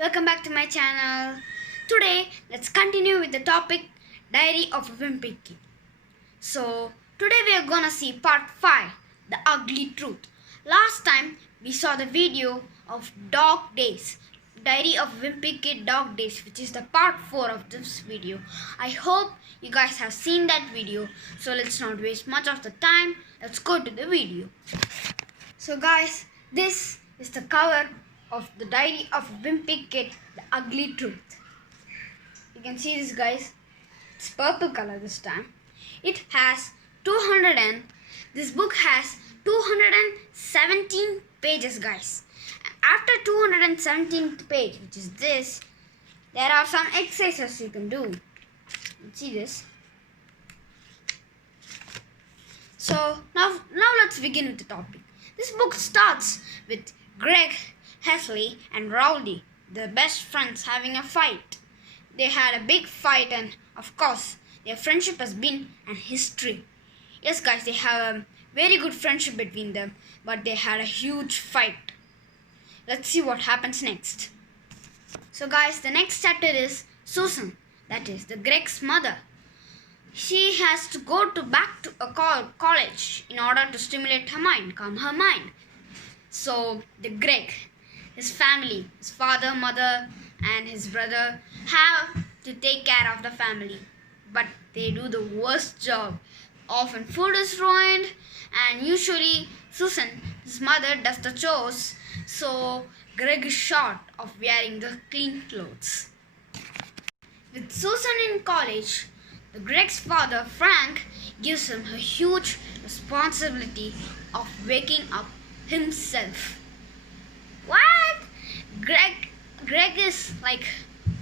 welcome back to my channel. Today, let's continue with the topic Diary of a Wimpy Kid. So, today we are gonna see part 5, The Ugly Truth. Last time, we saw the video of Dog Days, Diary of Wimpy Kid Dog Days, which is the part 4 of this video. I hope you guys have seen that video, so let's not waste much of the time. Let's go to the video. So guys, this is the cover of the Diary of Wimpy Kid, The Ugly Truth. You can see this, guys. It's purple color this time. It has this book has 217 pages, guys. After 217th page, which is this, there are some exercises you can do. See this. So now let's begin with the topic. This book starts with Greg, Hesley and Rowdy, the best friends, having a fight. They had a big fight and, of course, their friendship has been an history. Yes, guys, they have a very good friendship between them, but they had a huge fight. Let's see what happens next. So, guys, the next chapter is Susan, that is the Greg's mother. She has to go back to a college in order to stimulate her mind, calm her mind. So, the Greg, his family, his father, mother and his brother have to take care of the family, but they do the worst job. Often food is ruined, and usually Susan, his mother, does the chores, so Greg is short of wearing the clean clothes. With Susan in college, the Greg's father, Frank, gives him a huge responsibility of waking up himself. What? Greg is like,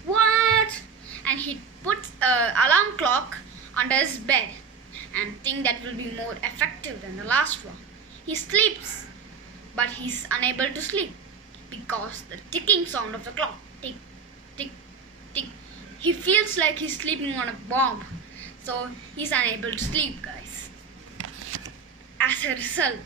what? And he puts an alarm clock under his bed and think that will be more effective than the last one. He sleeps, but he's unable to sleep because the ticking sound of the clock, tick, tick, tick. He feels like he's sleeping on a bomb, so he's unable to sleep, guys. As a result,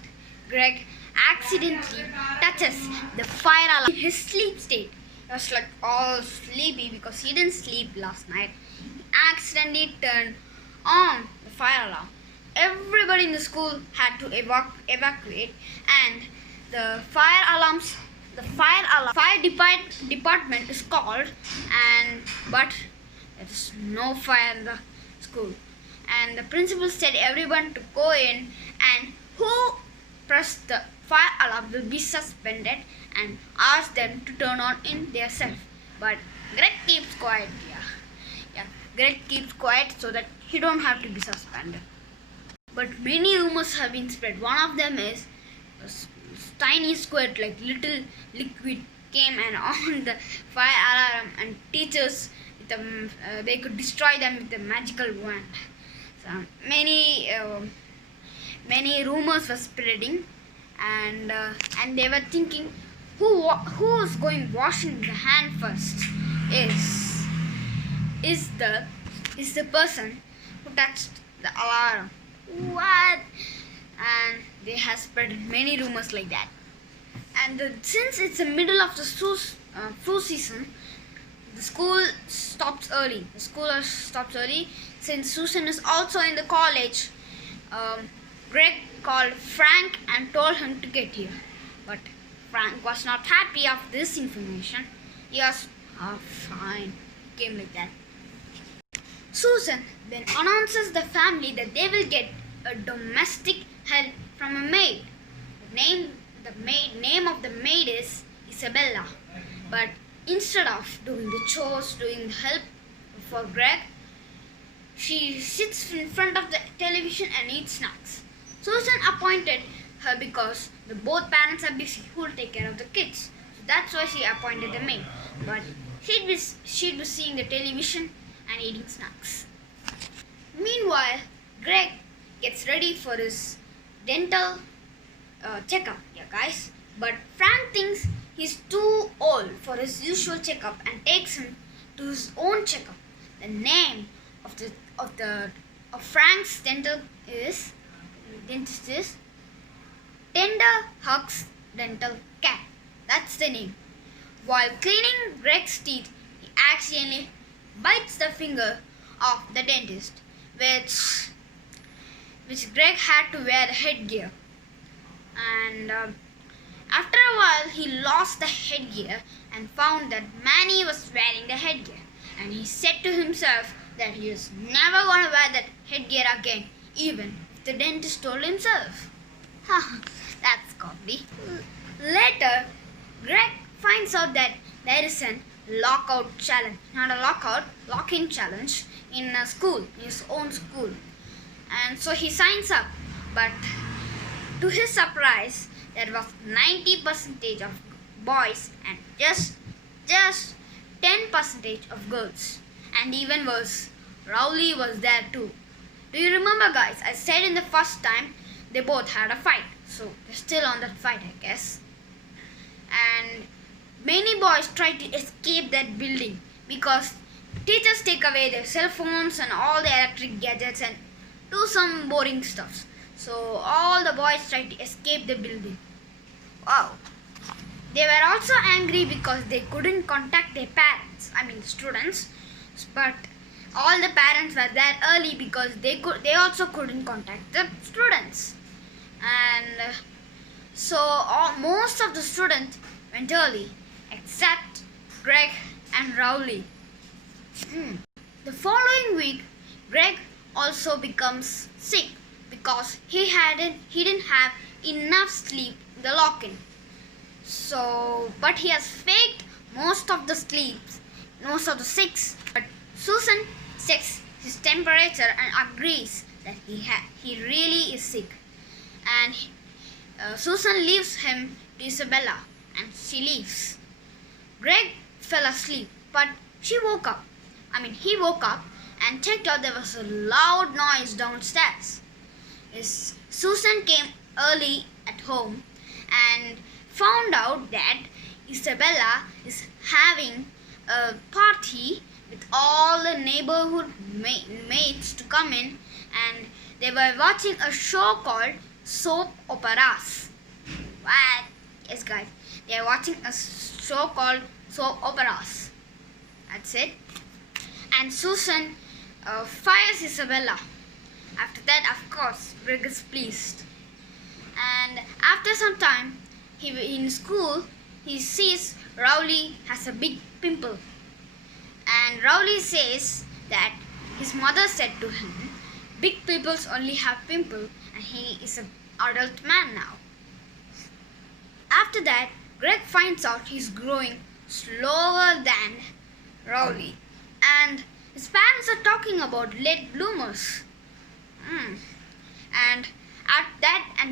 Greg accidentally touches the fire alarm in his sleep state. He was like all sleepy because he didn't sleep last night. He accidentally turned on the fire alarm. Everybody in the school had to evacuate, and the fire department is called, but there is no fire in the school. And the principal said everyone to go in, and who pressed the fire alarm will be suspended and ask them to turn on in themselves. But Greg keeps quiet. Greg keeps quiet so that he don't have to be suspended. But many rumors have been spread. One of them is a tiny squirt, like little liquid, came and on the fire alarm, and teachers they could destroy them with a magical wand. So many rumors were spreading, and they were thinking who is going washing the hand first is the person who touched the alarm. What? And they have spread many rumors like that. And since it's the middle of the flu season, the school stops early. Since Susan is also in the college. Greg called Frank and told him to get here. But Frank was not happy of this information. He was, fine. Came like that. Susan then announces the family that they will get a domestic help from a maid. The name of the maid is Isabella. But instead of doing the chores, doing the help for Greg, she sits in front of the television and eats snacks. Susan appointed her because both parents are busy. Who will take care of the kids? So that's why she appointed the maid. But she'd be seeing the television and eating snacks. Meanwhile, Greg gets ready for his dental checkup, guys. But Frank thinks he's too old for his usual checkup and takes him to his own checkup. The name of Frank's dentist is Tender Hugs Dental Care. That's the name. While cleaning Greg's teeth, he accidentally bites the finger of the dentist, which Greg had to wear the headgear. And after a while, he lost the headgear and found that Manny was wearing the headgear. And he said to himself that he was never going to wear that headgear again, even if the dentist told himself. That's comedy. Later, Greg finds out that there is a lockout challenge, not a lockout, lock-in challenge in a school, in his own school. And so he signs up, but to his surprise, there was 90% of boys and just 10% of girls. And even worse, Rowley was there too. Do you remember, guys? I said in the first time they both had a fight. So they're still on that fight, I guess. And many boys try to escape that building because teachers take away their cell phones and all the electric gadgets and do some boring stuff. So all the boys try to escape the building. Wow. They were also angry because they couldn't contact their parents, students. But all the parents were there early because they also couldn't contact the students. And so most of the students went early except Greg and Rowley. The following week, Greg also becomes sick because he didn't have enough sleep in the lock-in. So, but he has faked most of the six. But Susan checks his temperature and agrees that he really is sick. And Susan leaves him to Isabella, and she leaves. Greg fell asleep, but he woke up and checked out there was a loud noise downstairs. Susan came early at home and found out that Isabella is having a party with all the neighborhood mates to come in, and they were watching a show called soap operas. What? Yes, guys, they are watching a show called soap operas. That's it. And Susan fires Isabella. After that, of course, Greg is pleased. And after some time, in school, he sees Rowley has a big pimple. And Rowley says that his mother said to him, big pimples only have pimple, and he is an adult man now. After that, Greg finds out he's growing slower than Rowley. And his parents are talking about late bloomers. And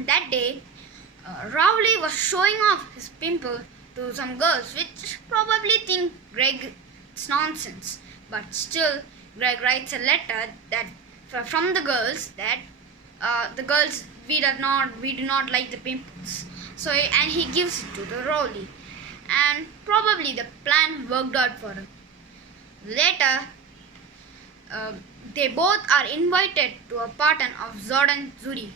that day, Rowley was showing off his pimple to some girls, which probably think Greg it's nonsense. But still, Greg writes a letter from the girls that the girls we do not like the pimples. So and he gives it to the Rowley, and probably the plan worked out for him. Later, they both are invited to a party of Jordan Zuri.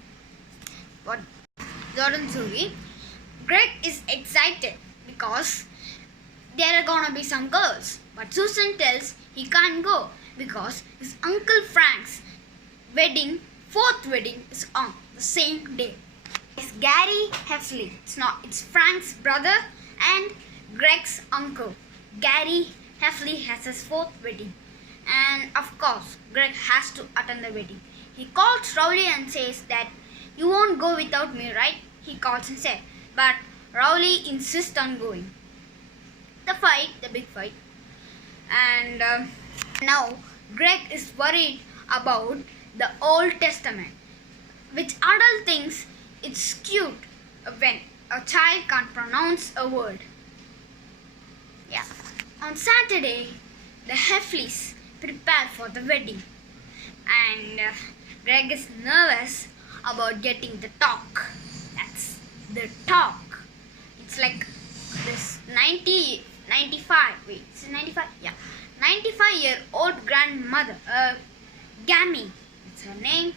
Greg is excited because there are gonna be some girls, but Susan tells he can't go because his Uncle Frank's fourth wedding is on the same day. It's Gary Heffley. It's Frank's brother and Greg's uncle. Gary Heffley has his fourth wedding. And of course, Greg has to attend the wedding. He calls Rowley and says that you won't go without me, right? He calls and says. But Rowley insists on going. The big fight. And now Greg is worried about the Old Testament, which adult thinks it's cute when a child can't pronounce a word. Yeah. On Saturday, the Heffleys prepare for the wedding, and Greg is nervous about getting the talk. That's the talk. It's like this 95-year-old grandmother, Gammy, it's her name,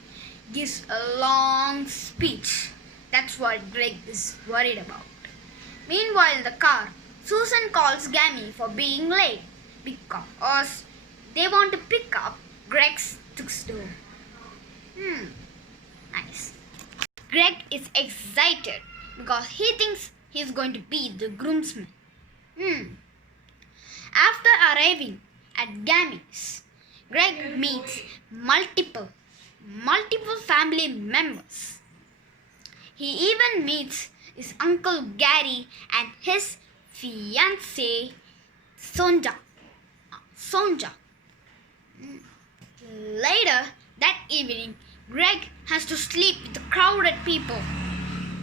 gives a long speech. That's what Greg is worried about. Meanwhile, in the car, Susan calls Gammy for being late because they want to pick up Greg's tuxedo. Nice. Greg is excited because he thinks he's going to be the groomsman. After arriving at Gammy's, Greg meets multiple family members. He even meets his uncle Gary and his fiancée Sonja. Later that evening, Greg has to sleep with the crowded people.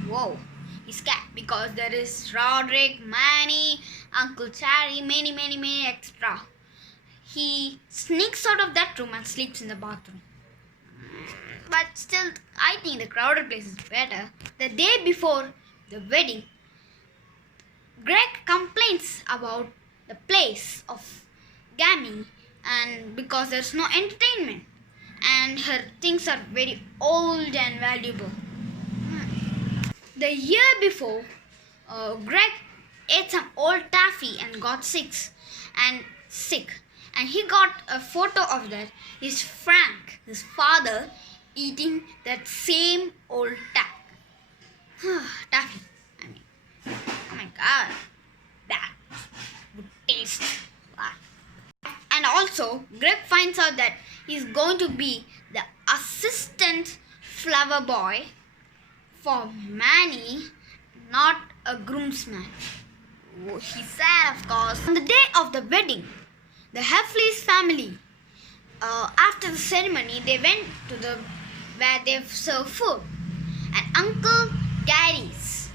Whoa, he's scared because there is Roderick, Manny, Uncle Charlie, many extra. He sneaks out of that room and sleeps in the bathroom. But still, I think the crowded place is better. The day before the wedding, Greg complains about the place of Gammy and because there's no entertainment and her things are very old and valuable. The year before, Greg ate some old taffy and got sick. And he got a photo of that. Is Frank, his father, eating that same old taffy. I mean, oh my God, that would taste. And also, Greg finds out that he's going to be the assistant flower boy for Manny, not a groomsman. Oh, he's sad, of course. On the day of the wedding, the Heffley's family, after the ceremony, they went to where they serve food. And Uncle Gary's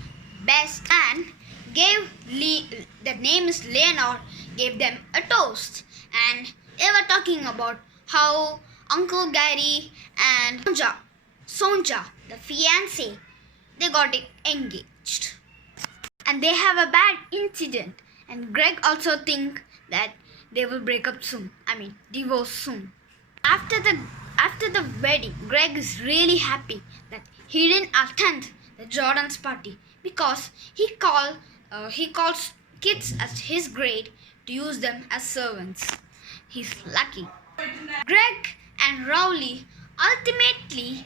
best man the name is Leonard, gave them a toast. And they were talking about how Uncle Gary and Sonja, the fiancée, they got engaged. And they have a bad incident. And Greg also think that they will break up soon. I mean, divorce soon. After the wedding, Greg is really happy that he didn't attend the Jordan's party because he calls kids at his grade to use them as servants. He's lucky. Greg and Rowley ultimately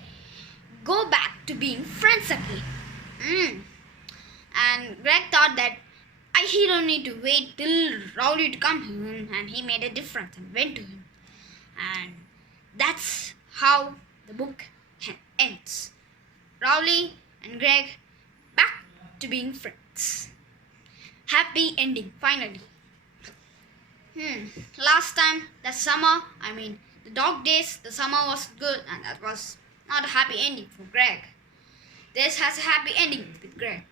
go back to being friends again. And Greg thought that he don't need to wait till Rowley to come to him, and he made a difference and went to him. And that's how the book ends. Rowley and Greg back to being friends. Happy ending, finally. Last time, the dog days, the summer was good, and that was not a happy ending for Greg. This has a happy ending with Greg.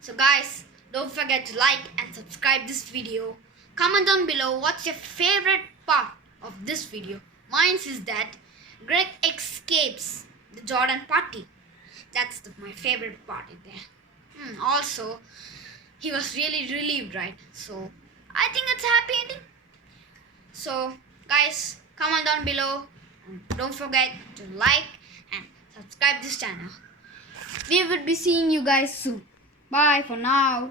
So guys, don't forget to like and subscribe this video. Comment down below what's your favorite part of this video. Mine is that Greg escapes the Jordan party. That's my favorite part in there. Also, he was really relieved, right? So, I think it's a happy ending. So, guys, comment down below. And don't forget to like and subscribe this channel. We will be seeing you guys soon. Bye for now.